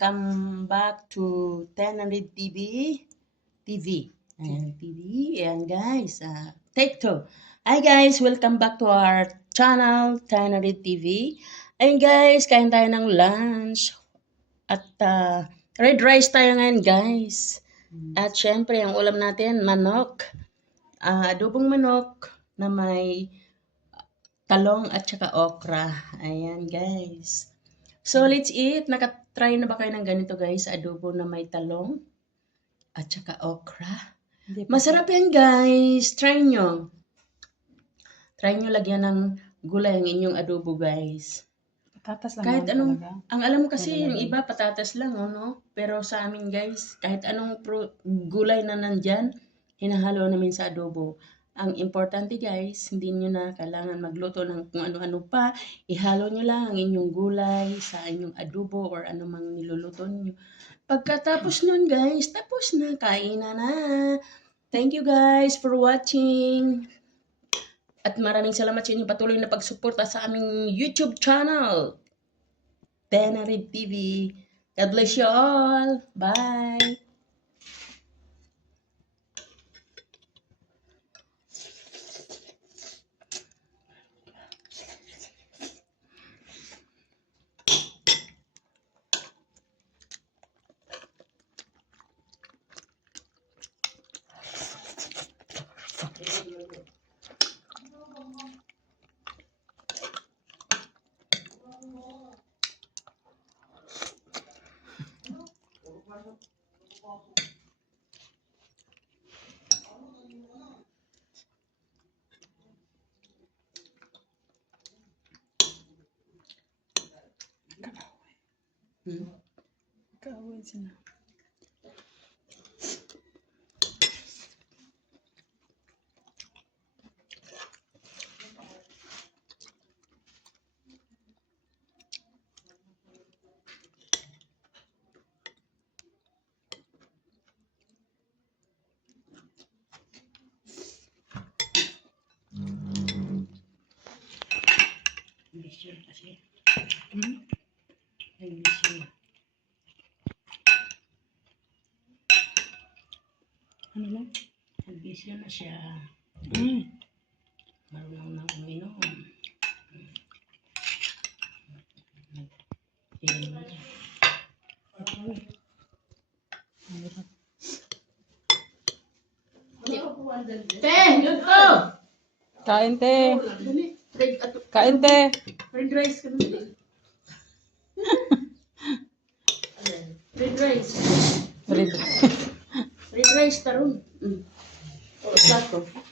welcome back to 1000 TV. Ayan, TV. Ayan guys, take two. Hi guys, welcome back to our channel, 1000 TV. Ayan guys, kain tayo ng lunch. At red rice tayo ngayon guys. At syempre, ang ulam natin, manok. Adobong manok na may talong at saka okra. Ayan guys. So, let's eat. Nakatry na ba kayo ng ganito, guys? Adobo na may talong at saka okra. Masarap yan, guys. Try nyo. Try nyo lagyan ng gulay ang inyong adobo, guys. Patatas lang Kahit naman anong, talaga. ang alam mo kasi, yung iba, patatas lang, no? Pero sa amin, guys, kahit anong gulay na nandyan, hinahalo namin sa adobo. Ang importante guys, hindi nyo na kailangan magluto ng kung ano-ano pa. Ihalo nyo lang ang inyong gulay sa inyong adobo or anumang niluluto nyo. Pagkatapos nun guys, tapos na, kainan na. Thank you guys for watching. At maraming salamat sa inyong patuloy na pagsuporta sa aming YouTube channel, 1000 TV. God bless you all. Bye. Kaawin sila. Bisyon kasi. Ay, bisyon. Ano lang? Bisyon na siya. Mm. Marunong na uminom. Inom na niya. Te, luto! Kain te. Dali. Kain te. Fried rice ka na. Fried rice. Red. Fried rice taron. O, sato.